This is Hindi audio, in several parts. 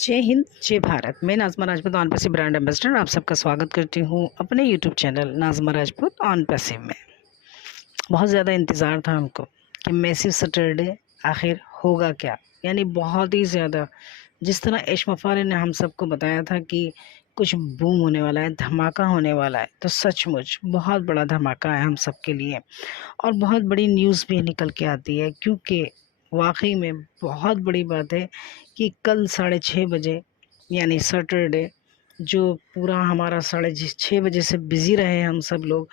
जय हिंद, जय भारत। मैं Nazma Rajput on passive brand ambassador आप सबका स्वागत करती हूँ अपने YouTube channel Nazma Rajput on passive में। बहुत ज़्यादा इंतज़ार था हमको कि मैसिव सैटरडे आखिर होगा क्या, यानी बहुत ही ज़्यादा। जिस तरह ऐश मफ़ारे ने हम सबको बताया था कि कुछ बूम होने वाला है, धमाका होने वाला है, तो सचमुच बहुत बड़ा धमाका है हम सब के लिए। और बहुत बड़ी न्यूज़ भी निकल के आती है, क्योंकि वाकई में बहुत बड़ी बात है कि कल 6:30 बजे यानी सैटरडे, जो पूरा हमारा 6:30 बजे से बिज़ी रहे हम सब लोग।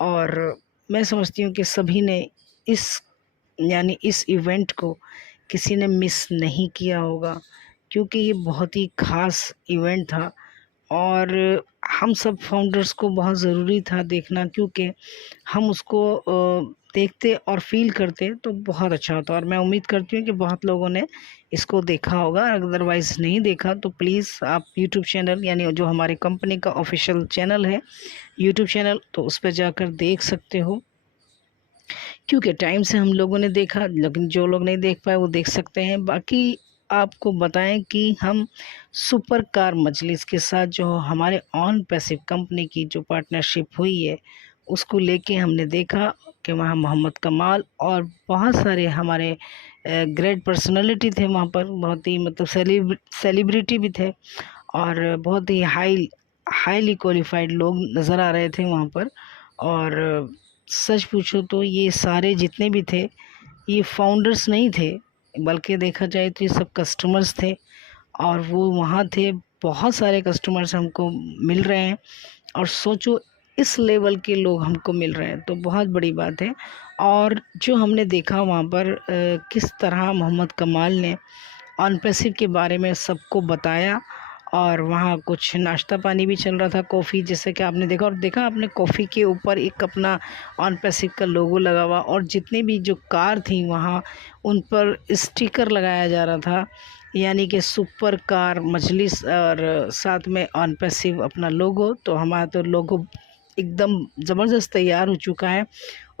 और मैं समझती हूँ कि सभी ने इस इस इवेंट को किसी ने मिस नहीं किया होगा, क्योंकि ये बहुत ही ख़ास इवेंट था। और हम सब फाउंडर्स को बहुत ज़रूरी था देखना, क्योंकि हम उसको देखते और फ़ील करते तो बहुत अच्छा होता। और मैं उम्मीद करती हूँ कि बहुत लोगों ने इसको देखा होगा, अदरवाइज़ नहीं देखा तो प्लीज़ आप यूट्यूब चैनल यानी जो हमारी कंपनी का ऑफिशियल चैनल है यूट्यूब चैनल, तो उस पर जाकर देख सकते हो। क्योंकि टाइम से हम लोगों ने देखा, लेकिन जो लोग नहीं देख पाए वो देख सकते हैं। बाकी आपको बताएं कि हम सुपर कार मजलिस के साथ जो हमारे ऑन पैसिव कंपनी की जो पार्टनरशिप हुई है, उसको लेके हमने देखा कि वहाँ मोहम्मद कमाल और बहुत सारे हमारे ग्रेट पर्सनालिटी थे वहाँ पर। बहुत ही मतलब सेलिब्रिटी भी थे और बहुत ही हाईली क्वालिफाइड लोग नज़र आ रहे थे वहाँ पर। और सच पूछो तो ये सारे जितने भी थे, ये फाउंडर्स नहीं थे, बल्कि देखा जाए तो ये सब कस्टमर्स थे। और वो वहाँ थे, बहुत सारे कस्टमर्स हमको मिल रहे हैं। और सोचो इस लेवल के लोग हमको मिल रहे हैं तो बहुत बड़ी बात है। और जो हमने देखा वहाँ पर किस तरह मोहम्मद कमाल ने ऑन पैसिव के बारे में सबको बताया। और वहाँ कुछ नाश्ता पानी भी चल रहा था, कॉफ़ी, जैसे कि आपने देखा। और देखा आपने कॉफ़ी के ऊपर एक अपना ऑन पैसिव का लोगो लगा हुआ, और जितने भी जो कार थी वहाँ उन पर स्टिकर लगाया जा रहा था, यानी कि सुपर कार मजलिस और साथ में ऑन पैसिव अपना लोगो। तो हमारा तो लोगो एकदम ज़बरदस्त तैयार हो चुका है,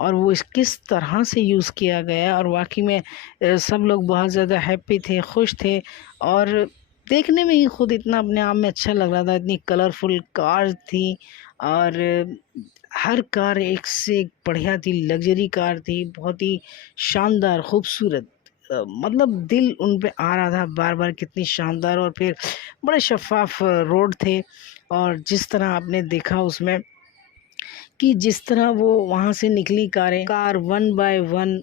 और वो इस किस तरह से यूज़ किया गया। और वाकई में सब लोग बहुत ज़्यादा हैप्पी थे, खुश थे। और देखने में ही खुद इतना अपने आप में अच्छा लग रहा था, इतनी कलरफुल कार थी। और हर कार एक से एक बढ़िया थी, लग्जरी कार थी, बहुत ही शानदार खूबसूरत। मतलब दिल उन पे आ रहा था बार बार, कितनी शानदार। और फिर बड़े शफाफ रोड थे। और जिस तरह आपने देखा उसमें कि जिस तरह वो वहाँ से निकली कार वन बाय वन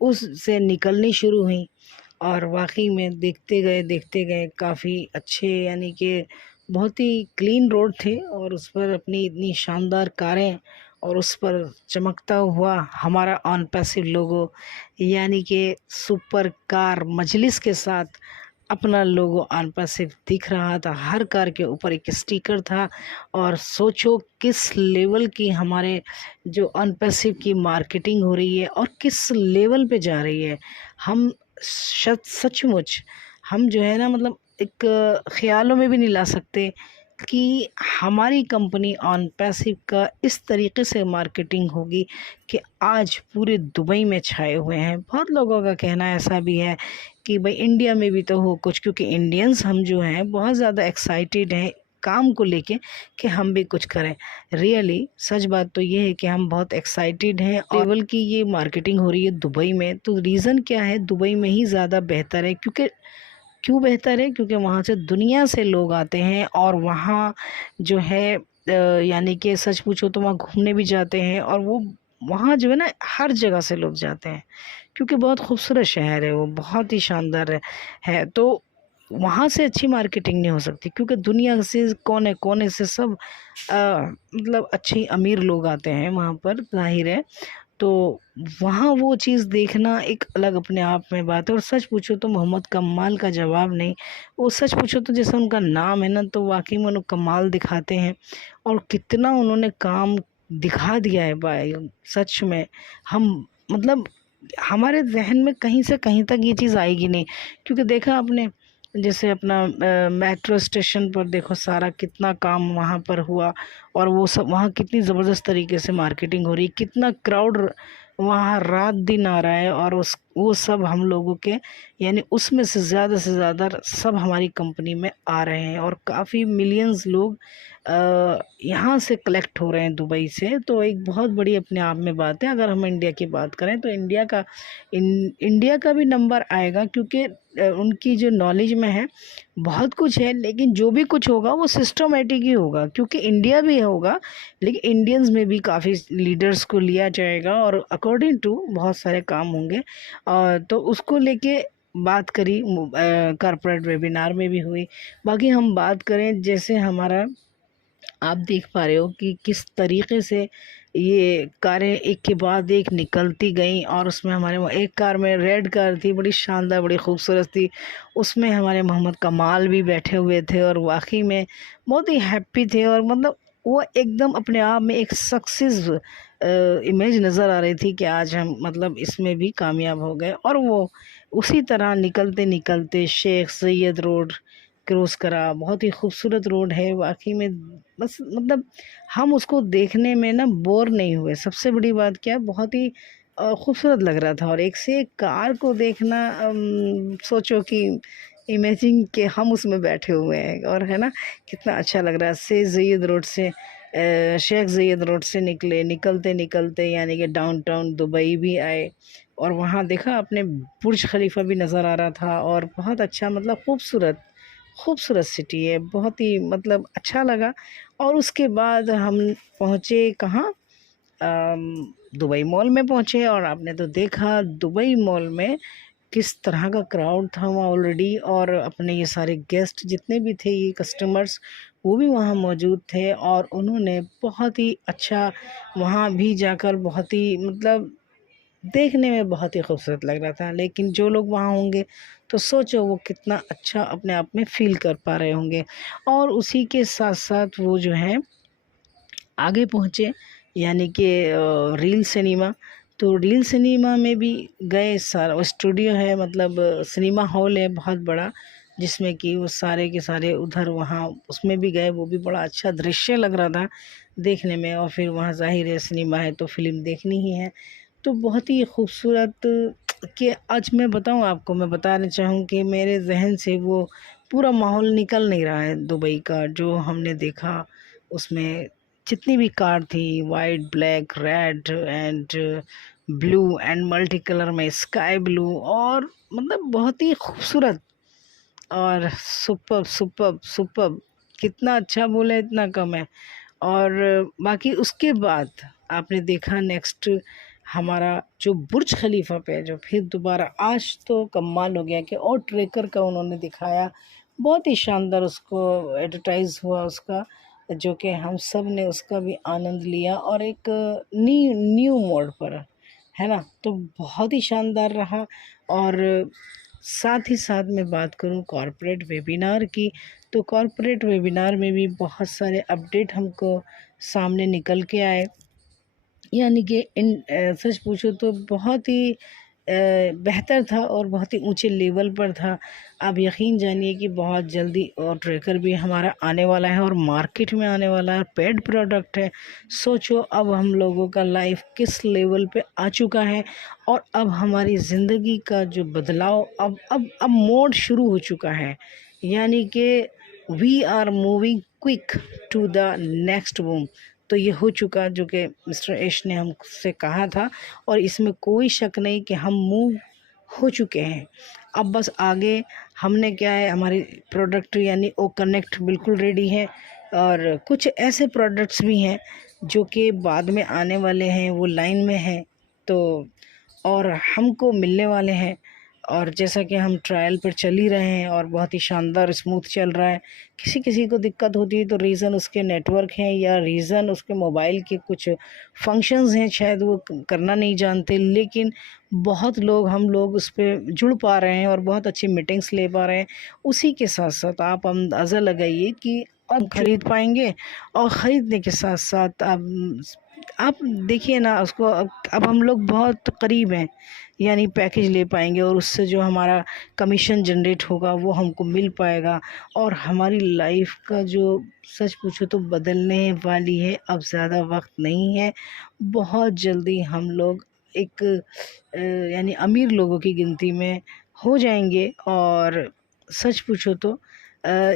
उससे निकलनी शुरू हुई। और वाकई में देखते गए काफ़ी अच्छे, यानी कि बहुत ही क्लीन रोड थे। और उस पर अपनी इतनी शानदार कारें, और उस पर चमकता हुआ हमारा ऑन पैसिव लोगो, यानी कि सुपर कार मजलिस के साथ अपना लोगो ऑन पैसिव दिख रहा था। हर कार के ऊपर एक स्टिकर था। और सोचो किस लेवल की हमारे जो ऑन पैसिव की मार्केटिंग हो रही है और किस लेवल पे जा रही है। हम सचमुच हम जो है ना, मतलब एक ख्यालों में भी नहीं ला सकते कि हमारी कंपनी ऑन पैसिव का इस तरीके से मार्केटिंग होगी कि आज पूरे दुबई में छाए हुए हैं। बहुत लोगों का कहना ऐसा भी है कि भाई इंडिया में भी तो हो कुछ, क्योंकि इंडियंस हम जो हैं बहुत ज़्यादा एक्साइटेड हैं काम को लेके कि हम भी कुछ करें। रियली सच बात तो ये है कि हम बहुत एक्साइटेड हैं। और लेवल की ये मार्केटिंग हो रही है दुबई में, तो रीज़न क्या है, दुबई में ही ज़्यादा बेहतर है। क्यों बेहतर है? क्योंकि वहाँ से दुनिया से लोग आते हैं, और वहाँ जो है यानी कि सच पूछो तो वहाँ घूमने भी जाते हैं। और वो वहाँ जो है ना, हर जगह से लोग जाते हैं, क्योंकि बहुत खूबसूरत शहर है वो, बहुत ही शानदार है। तो वहाँ से अच्छी मार्केटिंग नहीं हो सकती, क्योंकि दुनिया से कोने कोने से सब मतलब अच्छे अमीर लोग आते हैं वहाँ पर, ज़ाहिर है। तो वहाँ वो चीज़ देखना एक अलग अपने आप में बात है। और सच पूछो तो मोहम्मद कमाल का जवाब नहीं, वो सच पूछो तो जैसा उनका नाम है ना, तो वाकई में उन्होंने कमाल दिखाते हैं। और कितना उन्होंने काम दिखा दिया है भाई, सच में। हम मतलब हमारे जहन में कहीं से कहीं तक ये चीज़ आएगी नहीं, क्योंकि देखा आपने जैसे अपना मेट्रो स्टेशन पर देखो सारा कितना काम वहाँ पर हुआ। और वो सब वहाँ कितनी ज़बरदस्त तरीके से मार्केटिंग हो रही है, कितना क्राउड वहाँ रात दिन आ रहा है। और वो सब हम लोगों के यानी उसमें से ज़्यादा सब हमारी कंपनी में आ रहे हैं और काफ़ी मिलियंस लोग यहाँ से कलेक्ट हो रहे हैं दुबई से। तो एक बहुत बड़ी अपने आप में बात है। अगर हम इंडिया की बात करें तो इंडिया का भी नंबर आएगा, क्योंकि उनकी जो नॉलेज में है बहुत कुछ है, लेकिन जो भी कुछ होगा वो सिस्टमेटिक ही होगा, क्योंकि इंडिया भी होगा लेकिन इंडियंस में भी काफ़ी लीडर्स को लिया जाएगा और अकॉर्डिंग टू बहुत सारे काम होंगे। तो उसको लेके बात करी, कॉर्पोरेट वेबिनार में भी हुई। बाकी हम बात करें, जैसे हमारा आप देख पा रहे हो कि किस तरीके से ये कारें एक के बाद एक निकलती गई, और उसमें हमारे एक कार में रेड कार थी, बड़ी शानदार बड़ी खूबसूरत थी, उसमें हमारे मोहम्मद कमाल भी बैठे हुए थे और वाकई में बहुत ही हैप्पी थे। और मतलब वो एकदम अपने आप में एक सक्सेस इमेज नज़र आ रही थी कि आज हम मतलब इसमें भी कामयाब हो गए। और वो उसी तरह निकलते निकलते शेख सैयद रोड क्रॉस करा। बहुत ही खूबसूरत रोड है वाकई में, बस मतलब हम उसको देखने में ना बोर नहीं हुए। सबसे बड़ी बात क्या है, बहुत ही खूबसूरत लग रहा था। और एक से एक कार को देखना, सोचो कि इमेजिन कि हम उसमें बैठे हुए हैं, और है ना कितना अच्छा लग रहा है। शेख ज़ायद रोड से निकलते निकलते यानी कि डाउनटाउन दुबई भी आए, और वहाँ देखा आपने बुर्ज खलीफा भी नज़र आ रहा था। और बहुत अच्छा मतलब खूबसूरत सिटी है, बहुत ही मतलब अच्छा लगा। और उसके बाद हम पहुँचे कहाँ, दुबई मॉल में पहुँचे। और आपने तो देखा दुबई मॉल में किस तरह का क्राउड था वहाँ ऑलरेडी, और अपने ये सारे गेस्ट जितने भी थे, ये कस्टमर्स, वो भी वहाँ मौजूद थे। और उन्होंने बहुत ही अच्छा वहाँ भी जाकर बहुत ही मतलब देखने में बहुत ही खूबसूरत लग रहा था। लेकिन जो लोग वहाँ होंगे तो सोचो वो कितना अच्छा अपने आप में फ़ील कर पा रहे होंगे। और उसी के साथ साथ वो जो है आगे पहुँचे, यानी कि रील सिनेमा। तो रील सिनेमा में भी गए। सारा स्टूडियो है, मतलब सिनेमा हॉल है बहुत बड़ा, जिसमें कि वो सारे के सारे उधर वहाँ उसमें भी गए। वो भी बड़ा अच्छा दृश्य लग रहा था देखने में। और फिर वहाँ ज़ाहिर है सिनेमा है तो फ़िल्म देखनी ही है। तो बहुत ही खूबसूरत कि आज मैं बताऊँ आपको, मैं बताना चाहूँ कि मेरे जहन से वो पूरा माहौल निकल नहीं रहा है दुबई का जो हमने देखा। उसमें जितनी भी कार थी, white black red and blue and multi colour में स्काई ब्लू, और मतलब बहुत ही खूबसूरत और सुपर्ब सुपर्ब सुपर्ब। कितना अच्छा बोले इतना कम है। और बाकी उसके बाद आपने देखा नेक्स्ट हमारा जो बुर्ज खलीफा पे जो फिर दोबारा आज तो कमाल हो गया कि और ट्रेकर का उन्होंने दिखाया, बहुत ही शानदार उसको एडवर्टाइज हुआ उसका, जो कि हम सब ने उसका भी आनंद लिया। और एक न्यू न्यू मोड पर, है ना, तो बहुत ही शानदार रहा। और साथ ही साथ मैं बात करूं कॉरपोरेट वेबिनार की, तो कॉरपोरेट वेबिनार में भी बहुत सारे अपडेट हमको सामने निकल के आए। यानी कि सच पूछो तो बहुत ही बेहतर था और बहुत ही ऊंचे लेवल पर था। आप यकीन जानिए कि बहुत जल्दी और ट्रैकर भी हमारा आने वाला है और मार्केट में आने वाला है, पेड प्रोडक्ट है। सोचो अब हम लोगों का लाइफ किस लेवल पे आ चुका है, और अब हमारी ज़िंदगी का जो बदलाव अब मोड शुरू हो चुका है। यानी कि we are moving quick to the next boom. तो ये हो चुका जो कि मिस्टर एश ने हमसे कहा था, और इसमें कोई शक नहीं कि हम मूव हो चुके हैं। अब बस आगे हमने क्या है, हमारी प्रोडक्ट यानी ओ कनेक्ट बिल्कुल रेडी है, और कुछ ऐसे प्रोडक्ट्स भी हैं जो कि बाद में आने वाले हैं, वो लाइन में हैं तो और हमको मिलने वाले हैं। और जैसा कि हम ट्रायल पर चल ही रहे हैं और बहुत ही शानदार स्मूथ चल रहा है। किसी किसी को दिक्कत होती है तो रीज़न उसके नेटवर्क हैं या रीज़न उसके मोबाइल के कुछ फंक्शंस हैं, शायद वो करना नहीं जानते। लेकिन बहुत लोग हम लोग उस पर जुड़ पा रहे हैं और बहुत अच्छी मीटिंग्स ले पा रहे हैं। उसी के साथ साथ आप अंदाज़ा लगाइए कि अब खरीद पाएंगे, और ख़रीदने के साथ साथ आप देखिए ना उसको, अब हम लोग बहुत करीब हैं, यानी पैकेज ले पाएंगे और उससे जो हमारा कमीशन जनरेट होगा वो हमको मिल पाएगा। और हमारी लाइफ का जो सच पूछो तो बदलने वाली है, अब ज़्यादा वक्त नहीं है। बहुत जल्दी हम लोग एक यानी अमीर लोगों की गिनती में हो जाएंगे। और सच पूछो तो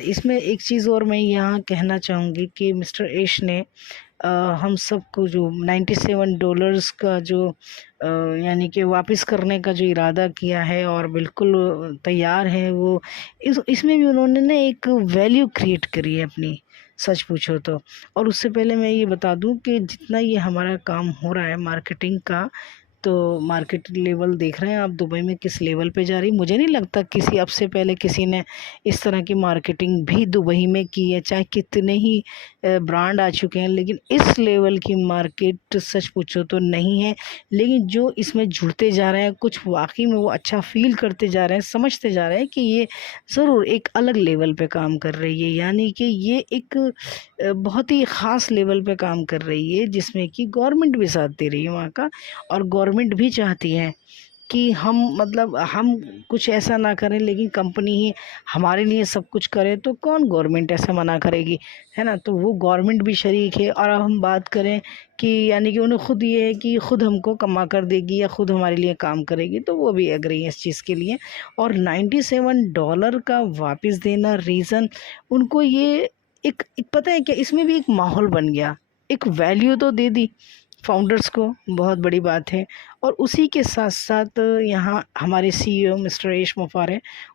इसमें एक चीज़ और मैं यहाँ कहना चाहूँगी कि मिस्टर एश ने हम सबको जो $97 का जो यानी कि वापस करने का जो इरादा किया है और बिल्कुल तैयार है वो, इसमें भी उन्होंने ना एक वैल्यू क्रिएट करी है अपनी, सच पूछो तो। और उससे पहले मैं ये बता दूं कि जितना ये हमारा काम हो रहा है मार्केटिंग का, तो मार्केट लेवल देख रहे हैं आप दुबई में किस लेवल पे जा रही। मुझे नहीं लगता किसी अब से पहले किसी ने इस तरह की मार्केटिंग भी दुबई में की है, चाहे कितने ही ब्रांड आ चुके हैं, लेकिन इस लेवल की मार्केट सच पूछो तो नहीं है। लेकिन जो इसमें जुड़ते जा रहे हैं, कुछ वाकई में वो अच्छा फील करते जा रहे हैं, समझते जा रहे हैं कि ये ज़रूर एक अलग लेवल पे काम कर रही है, यानी कि ये एक बहुत ही ख़ास लेवल पे काम कर रही है, जिसमें कि गवर्नमेंट भी साथ दे रही है वहाँ का। और गवर्नमेंट भी चाहती है कि हम मतलब हम कुछ ऐसा ना करें, लेकिन कंपनी ही हमारे लिए सब कुछ करे, तो कौन गवर्नमेंट ऐसा मना करेगी, है ना। तो वो गवर्नमेंट भी शरीक है। और अब हम बात करें कि यानी कि उन्हें खुद ये है कि खुद हमको कमा कर देगी या खुद हमारे लिए काम करेगी, तो वो भी एग्री है इस चीज़ के लिए। और $97 का वापस देना रीज़न उनको ये एक पता है क्या, इसमें भी एक माहौल बन गया, एक वैल्यू तो दे दी फाउंडर्स को, बहुत बड़ी बात है। और उसी के साथ साथ यहाँ हमारे सीईओ मिस्टर एश मुफार,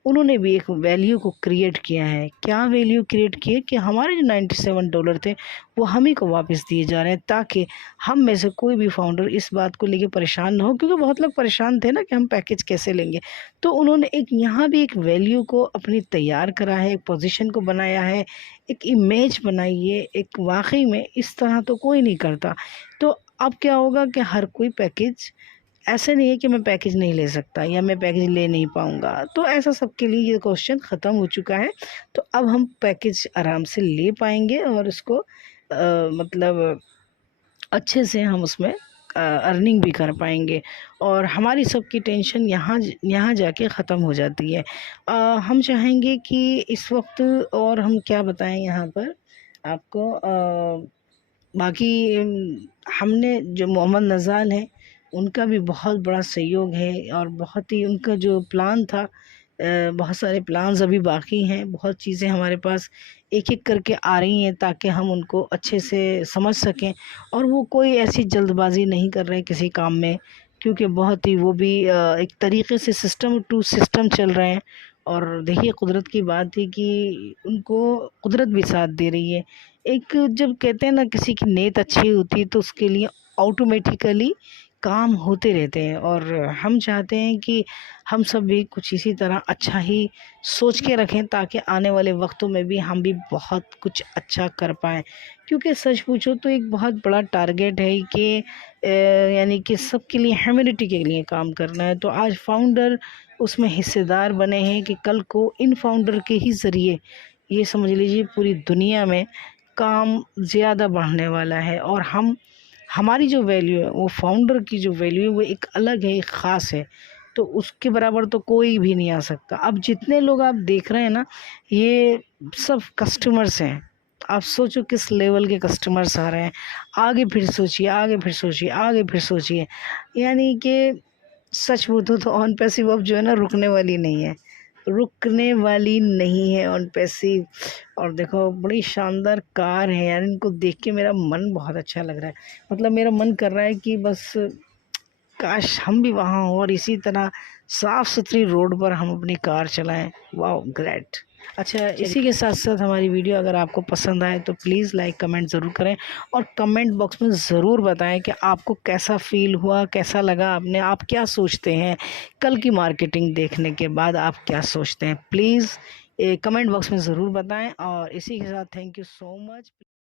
उन्होंने भी एक वैल्यू को क्रिएट किया है। क्या वैल्यू क्रिएट की है कि हमारे जो $97 थे वो हम ही को वापस दिए जा रहे हैं, ताकि हम में से कोई भी फाउंडर इस बात को लेके परेशान ना हो, क्योंकि बहुत लोग परेशान थे ना कि हम पैकेज कैसे लेंगे। तो उन्होंने एक यहाँ भी एक वैल्यू को अपनी तैयार करा है, एक पोजीशन को बनाया है, एक इमेज बनाई है, एक वाकई में इस तरह तो कोई नहीं करता। तो अब क्या होगा कि हर कोई पैकेज, ऐसा नहीं है कि मैं पैकेज नहीं ले सकता या मैं पैकेज ले नहीं पाऊँगा, तो ऐसा सबके लिए ये क्वेश्चन ख़त्म हो चुका है। तो अब हम पैकेज आराम से ले पाएंगे और उसको मतलब अच्छे से हम उसमें अर्निंग भी कर पाएंगे, और हमारी सबकी टेंशन यहाँ यहाँ जाके ख़त्म हो जाती है। हम चाहेंगे कि इस वक्त और हम क्या बताएं यहाँ पर आपको। बाकी हमने जो मोहम्मद नज़ाल हैं उनका भी बहुत बड़ा सहयोग है, और बहुत ही उनका जो प्लान था, बहुत सारे प्लान्स अभी बाकी हैं, बहुत चीज़ें हमारे पास एक एक करके आ रही हैं ताकि हम उनको अच्छे से समझ सकें। और वो कोई ऐसी जल्दबाजी नहीं कर रहे किसी काम में, क्योंकि बहुत ही वो भी एक तरीके से सिस्टम टू सिस्टम चल रहे हैं। और देखिए कुदरत की बात है कि उनको कुदरत भी साथ दे रही है। एक जब कहते हैं ना किसी की नीयत अच्छी होती है तो उसके लिए ऑटोमेटिकली काम होते रहते हैं। और हम चाहते हैं कि हम सब भी कुछ इसी तरह अच्छा ही सोच के रखें, ताकि आने वाले वक्तों में भी हम भी बहुत कुछ अच्छा कर पाएँ। क्योंकि सच पूछो तो एक बहुत बड़ा टारगेट है कि यानी कि सबके लिए ह्यूमैनिटी के लिए काम करना है। तो आज फाउंडर उसमें हिस्सेदार बने हैं कि कल को इन फाउंडर के ही ज़रिए ये समझ लीजिए पूरी दुनिया में काम ज़्यादा बढ़ने वाला है। और हमारी जो वैल्यू है, वो फाउंडर की जो वैल्यू है, वो एक अलग है, एक ख़ास है। तो उसके बराबर तो कोई भी नहीं आ सकता। अब जितने लोग आप देख रहे हैं ना, ये सब कस्टमर्स हैं। आप सोचो किस लेवल के कस्टमर्स आ रहे हैं। आगे फिर सोचिए, आगे फिर सोचिए, आगे फिर सोचिए, यानी कि सच बोलूं तो ऑन पैसिव अब जो है ना रुकने वाली नहीं है, रुकने वाली नहीं है ऑन पैसिव। और देखो बड़ी शानदार कार है यार, इनको देख के मेरा मन बहुत अच्छा लग रहा है। मतलब मेरा मन कर रहा है कि बस काश हम भी वहाँ हों और इसी तरह साफ़ सुथरी रोड पर हम अपनी कार चलाएं। वाह ग्रेट। अच्छा, इसी के साथ साथ हमारी वीडियो अगर आपको पसंद आए तो प्लीज़ लाइक कमेंट ज़रूर करें, और कमेंट बॉक्स में ज़रूर बताएं कि आपको कैसा फ़ील हुआ, कैसा लगा, आपने आप क्या सोचते हैं कल की मार्केटिंग देखने के बाद, आप क्या सोचते हैं। प्लीज़ कमेंट बॉक्स में ज़रूर बताएं। और इसी के साथ थैंक यू सो मच।